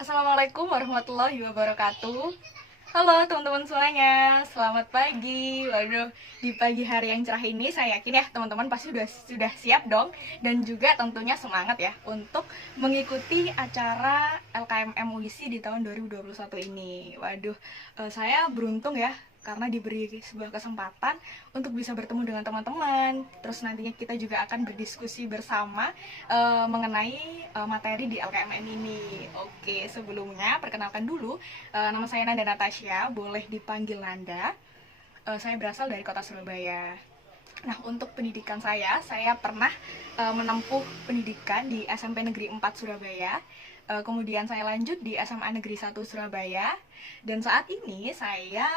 Assalamualaikum warahmatullahi wabarakatuh. Halo teman-teman semuanya, selamat pagi. Waduh, di pagi hari yang cerah ini saya yakin ya teman-teman pasti sudah siap dong. Dan juga tentunya semangat ya untuk mengikuti acara LKMM UISI di tahun 2021 ini. Waduh, saya beruntung ya karena diberi sebuah kesempatan untuk bisa bertemu dengan teman-teman. Terus nantinya kita juga akan berdiskusi bersama mengenai materi di LKMN ini. Oke, sebelumnya perkenalkan dulu, nama saya Nanda Natasha, boleh dipanggil Nanda. Saya berasal dari kota Surabaya. Nah, untuk pendidikan saya pernah menempuh pendidikan di SMP Negeri 4 Surabaya. Kemudian saya lanjut di SMA Negeri 1 Surabaya. Dan saat ini saya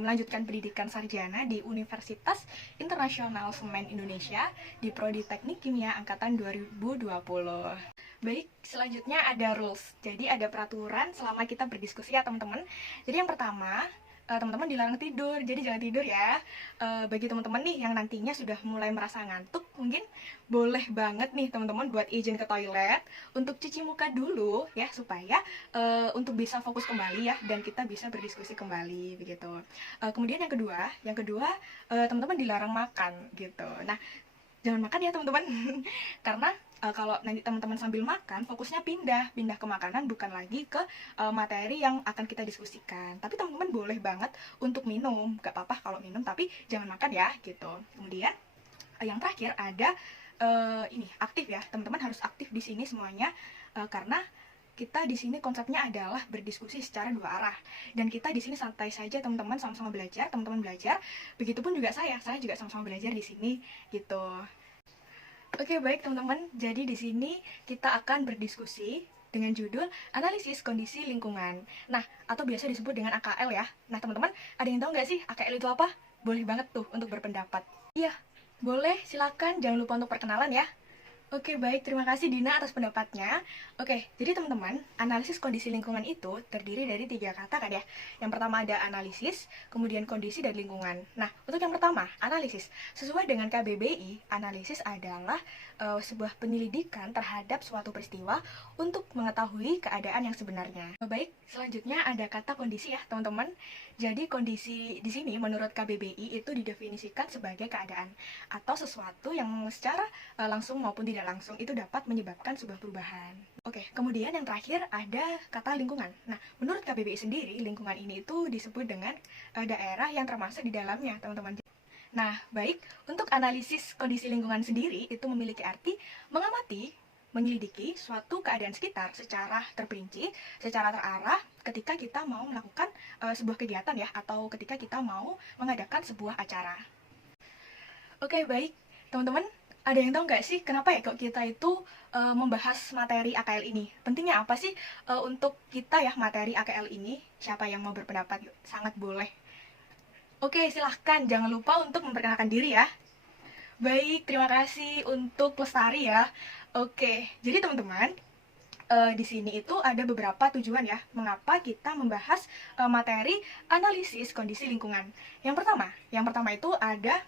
melanjutkan pendidikan sarjana di Universitas Internasional Semen Indonesia di Prodi Teknik Kimia angkatan 2020. Baik, selanjutnya ada rules. Jadi ada peraturan selama kita berdiskusi ya teman-teman. Jadi yang pertama, teman-teman dilarang tidur, jadi jangan tidur ya. Bagi teman-teman nih yang nantinya sudah mulai merasa ngantuk, mungkin boleh banget nih teman-teman buat izin ke toilet untuk cuci muka dulu ya, supaya untuk bisa fokus kembali ya, dan kita bisa berdiskusi kembali begitu. Kemudian yang kedua, teman-teman dilarang makan gitu. Nah, jangan makan ya teman-teman. Karena kalau nanti teman-teman sambil makan, fokusnya pindah ke makanan, bukan lagi ke materi yang akan kita diskusikan. Tapi teman-teman boleh banget untuk minum, gak apa-apa kalau minum, tapi jangan makan ya gitu. Kemudian yang terakhir ada ini aktif ya, teman-teman harus aktif di sini semuanya, karena kita di sini konsepnya adalah berdiskusi secara dua arah, dan kita di sini santai saja teman-teman, sama-sama belajar, teman-teman belajar, begitupun juga saya juga sama-sama belajar di sini gitu. Oke, baik teman-teman. Jadi di sini kita akan berdiskusi dengan judul analisis kondisi lingkungan. Nah, atau biasa disebut dengan AKL ya. Nah, teman-teman, ada yang tahu nggak sih AKL itu apa? Boleh banget tuh untuk berpendapat. Iya, boleh. Silakan. Jangan lupa untuk perkenalan ya. Oke, baik. Terima kasih Dina atas pendapatnya. Oke, jadi teman-teman, analisis kondisi lingkungan itu terdiri dari 3 kata kan ya. Yang pertama ada analisis, kemudian kondisi, dan lingkungan. Nah, untuk yang pertama, analisis. Sesuai dengan KBBI, analisis adalah sebuah penyelidikan terhadap suatu peristiwa untuk mengetahui keadaan yang sebenarnya. Baik, selanjutnya ada kata kondisi ya, teman-teman. Jadi kondisi di sini menurut KBBI itu didefinisikan sebagai keadaan atau sesuatu yang secara langsung maupun tidak langsung itu dapat menyebabkan sebuah perubahan. Oke, kemudian yang terakhir ada kata lingkungan. Nah, menurut KBBI sendiri, lingkungan ini itu disebut dengan daerah yang termasuk di dalamnya, teman-teman. Nah, baik, untuk analisis kondisi lingkungan sendiri itu memiliki arti mengamati, menyelidiki suatu keadaan sekitar secara terperinci, secara terarah ketika kita mau melakukan sebuah kegiatan ya, atau ketika kita mau mengadakan sebuah acara. Oke, baik. Teman-teman, ada yang tahu nggak sih kenapa ya kok kita itu membahas materi AKL ini? Pentingnya apa sih untuk kita ya materi AKL ini? Siapa yang mau berpendapat? Sangat boleh. Oke, silahkan. Jangan lupa untuk memperkenalkan diri ya. Baik, terima kasih untuk Lestari ya. Oke, jadi teman-teman, di sini itu ada beberapa tujuan ya, mengapa kita membahas materi analisis kondisi lingkungan. Yang pertama itu ada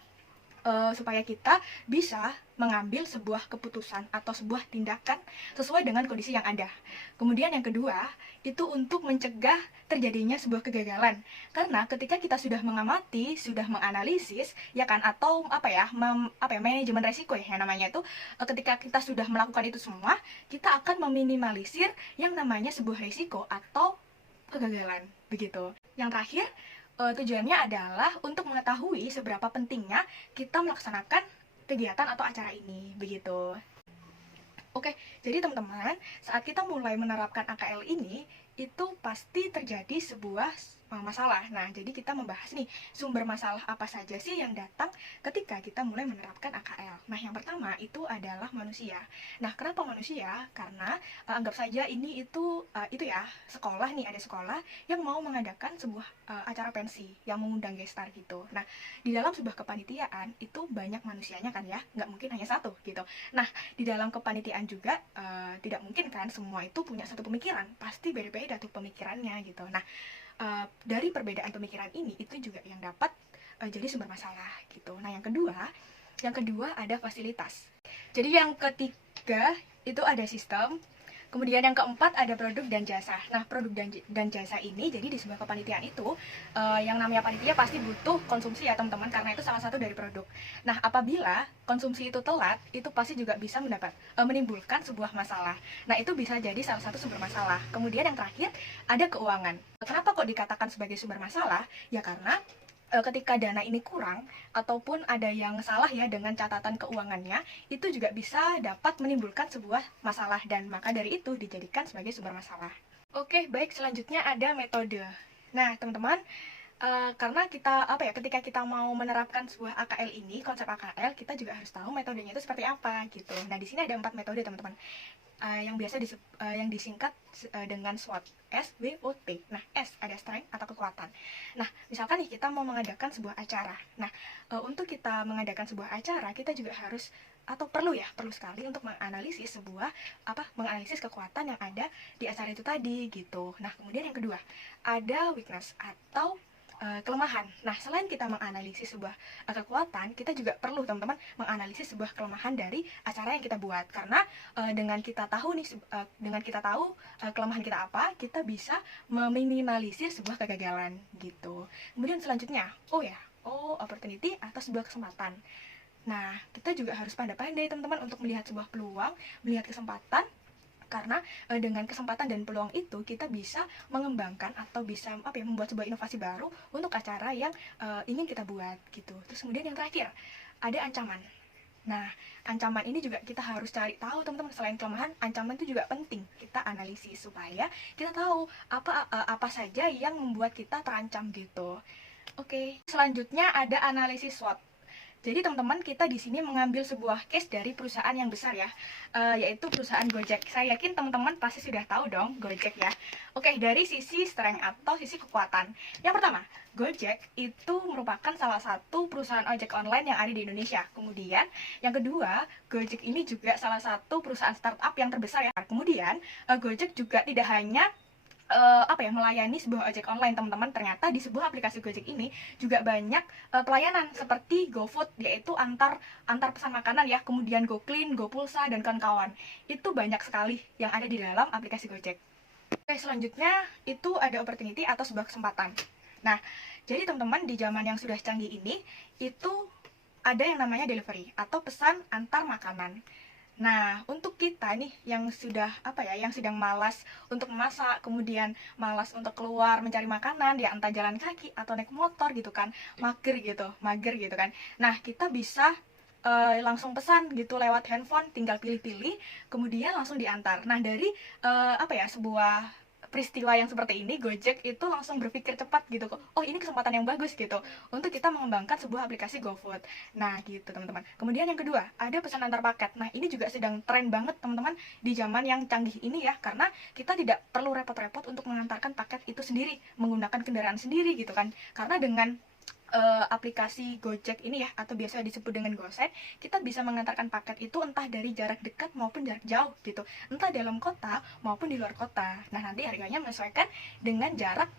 supaya kita bisa mengambil sebuah keputusan atau sebuah tindakan sesuai dengan kondisi yang ada. Kemudian yang kedua, itu untuk mencegah terjadinya sebuah kegagalan. Karena ketika kita sudah mengamati, sudah menganalisis, ya kan, atau manajemen resiko ya namanya itu, ketika kita sudah melakukan itu semua, kita akan meminimalisir yang namanya sebuah resiko atau kegagalan, begitu. Yang terakhir, tujuannya adalah untuk mengetahui seberapa pentingnya kita melaksanakan kegiatan atau acara ini, begitu. Oke, jadi teman-teman, saat kita mulai menerapkan AKL ini, itu pasti terjadi sebuah masalah. Nah, jadi kita membahas nih, sumber masalah apa saja sih yang datang ketika kita mulai menerapkan AKL. Nah, yang pertama itu adalah manusia. Nah, kenapa manusia? Karena anggap saja ini itu ya, sekolah nih, ada sekolah yang mau mengadakan sebuah acara pensi yang mengundang gestar gitu. Nah, di dalam sebuah kepanitiaan itu banyak manusianya kan ya, nggak mungkin hanya satu gitu. Nah, di dalam kepanitiaan juga tidak mungkin kan semua itu punya satu pemikiran, pasti beda-beda tuh pemikirannya gitu. Nah, dari perbedaan pemikiran ini itu juga yang dapat jadi sumber masalah gitu. Nah, yang kedua ada fasilitas. Jadi yang ketiga itu ada sistem, Kemudian yang keempat ada produk dan jasa. Nah, produk dan jasa ini jadi di sebuah kepanitiaan itu yang namanya panitia pasti butuh konsumsi ya teman-teman, karena itu salah satu dari produk. Nah, apabila konsumsi itu telat, itu pasti juga bisa menimbulkan sebuah masalah. Nah, itu bisa jadi salah satu sumber masalah. Kemudian yang terakhir ada keuangan. Kenapa kok dikatakan sebagai sumber masalah? Ya karena ketika dana ini kurang ataupun ada yang salah ya dengan catatan keuangannya, itu juga bisa dapat menimbulkan sebuah masalah, dan maka dari itu dijadikan sebagai sumber masalah. Oke, baik, selanjutnya ada metode. Nah, teman-teman, karena kita ketika kita mau menerapkan sebuah AKL ini, konsep AKL, kita juga harus tahu metodenya itu seperti apa gitu. Nah, di sini ada 4 metode teman-teman, yang biasa yang disingkat dengan SWOT. SWOT. Nah, S ada strength atau kekuatan. Nah, misalkan nih kita mau mengadakan sebuah acara. Nah, untuk kita mengadakan sebuah acara, kita juga harus atau perlu sekali untuk menganalisis kekuatan yang ada di acara itu tadi gitu. Nah, kemudian yang kedua ada weakness atau kelemahan. Nah, selain kita menganalisis sebuah kekuatan, kita juga perlu teman-teman menganalisis sebuah kelemahan dari acara yang kita buat, karena dengan kita tahu kelemahan kita apa, kita bisa meminimalisir sebuah kegagalan gitu. Kemudian selanjutnya opportunity atau sebuah kesempatan. Nah, kita juga harus pandai-pandai teman-teman untuk melihat sebuah peluang, melihat kesempatan, karena dengan kesempatan dan peluang itu kita bisa mengembangkan atau bisa membuat sebuah inovasi baru untuk acara yang ingin kita buat gitu. Terus kemudian yang terakhir ada ancaman. Nah, ancaman ini juga kita harus cari tahu teman-teman. Selain kelemahan, ancaman itu juga penting kita analisis supaya kita tahu apa saja yang membuat kita terancam gitu. Oke, selanjutnya ada analisis SWOT. Jadi teman-teman, kita di sini mengambil sebuah case dari perusahaan yang besar ya, yaitu perusahaan Gojek. Saya yakin teman-teman pasti sudah tahu dong Gojek ya. Oke, dari sisi strength atau sisi kekuatan. Yang pertama, Gojek itu merupakan salah satu perusahaan ojek online yang ada di Indonesia. Kemudian, yang kedua, Gojek ini juga salah satu perusahaan startup yang terbesar ya. Kemudian, Gojek juga tidak hanya melayani sebuah ojek online teman-teman. Ternyata di sebuah aplikasi Gojek ini juga banyak pelayanan seperti GoFood, yaitu antar pesan makanan ya, kemudian GoClean, GoPulsa, dan kawan-kawan. Itu banyak sekali yang ada di dalam aplikasi Gojek. Oke, selanjutnya itu ada opportunity atau sebuah kesempatan. Nah, jadi teman-teman, di zaman yang sudah canggih ini itu ada yang namanya delivery atau pesan antar makanan. Nah, untuk kita nih yang sedang malas untuk memasak, kemudian malas untuk keluar mencari makanan, ya entah jalan kaki atau naik motor gitu kan, mager gitu kan. Nah, kita bisa langsung pesan gitu lewat handphone, tinggal pilih-pilih, kemudian langsung diantar. Nah, dari sebuah peristiwa yang seperti ini, Gojek itu langsung berpikir cepat gitu kok. Oh, ini kesempatan yang bagus gitu untuk kita mengembangkan sebuah aplikasi GoFood. Nah, gitu teman-teman. Kemudian yang kedua, ada pesan antar paket. Nah, ini juga sedang tren banget teman-teman di zaman yang canggih ini ya, karena kita tidak perlu repot-repot untuk mengantarkan paket itu sendiri, menggunakan kendaraan sendiri gitu kan. Karena dengan aplikasi Gojek ini ya, atau biasa disebut dengan GoSend, kita bisa mengantarkan paket itu entah dari jarak dekat maupun jarak jauh gitu, entah dalam kota maupun di luar kota. Nah, nanti harganya menyesuaikan dengan jarak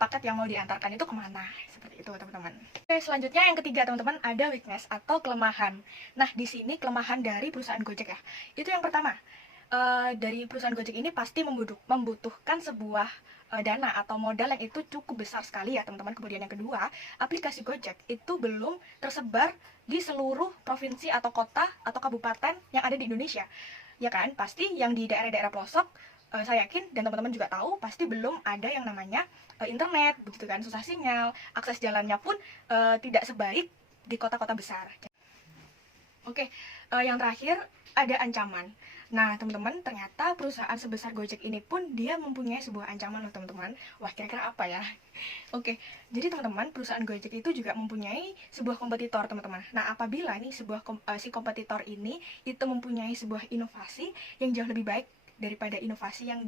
paket yang mau diantarkan itu kemana, seperti itu teman-teman. Oke, selanjutnya yang ketiga teman-teman ada weakness atau kelemahan. Nah, di sini kelemahan dari perusahaan Gojek ya, itu yang pertama, dari perusahaan Gojek ini pasti membutuhkan sebuah dana atau modal yang itu cukup besar sekali ya teman-teman. Kemudian yang kedua, aplikasi Gojek itu belum tersebar di seluruh provinsi atau kota atau kabupaten yang ada di Indonesia. Ya kan, pasti yang di daerah-daerah pelosok, saya yakin dan teman-teman juga tahu pasti belum ada yang namanya internet, begitu kan, susah sinyal, akses jalannya pun tidak sebaik di kota-kota besar. Oke, yang terakhir ada ancaman. Nah, teman-teman, ternyata perusahaan sebesar Gojek ini pun dia mempunyai sebuah ancaman loh, teman-teman. Wah, kira-kira apa ya? Oke, jadi teman-teman, perusahaan Gojek itu juga mempunyai sebuah kompetitor, teman-teman. Nah, apabila nih si kompetitor ini itu mempunyai sebuah inovasi yang jauh lebih baik daripada inovasi yang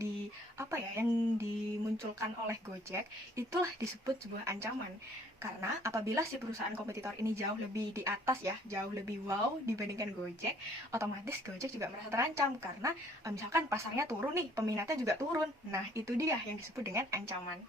dimunculkan oleh Gojek, itulah disebut sebuah ancaman. Karena apabila si perusahaan kompetitor ini jauh lebih di atas ya, jauh lebih wow dibandingkan Gojek, otomatis Gojek juga merasa terancam karena misalkan pasarnya turun nih, peminatnya juga turun. Nah, itu dia yang disebut dengan ancaman.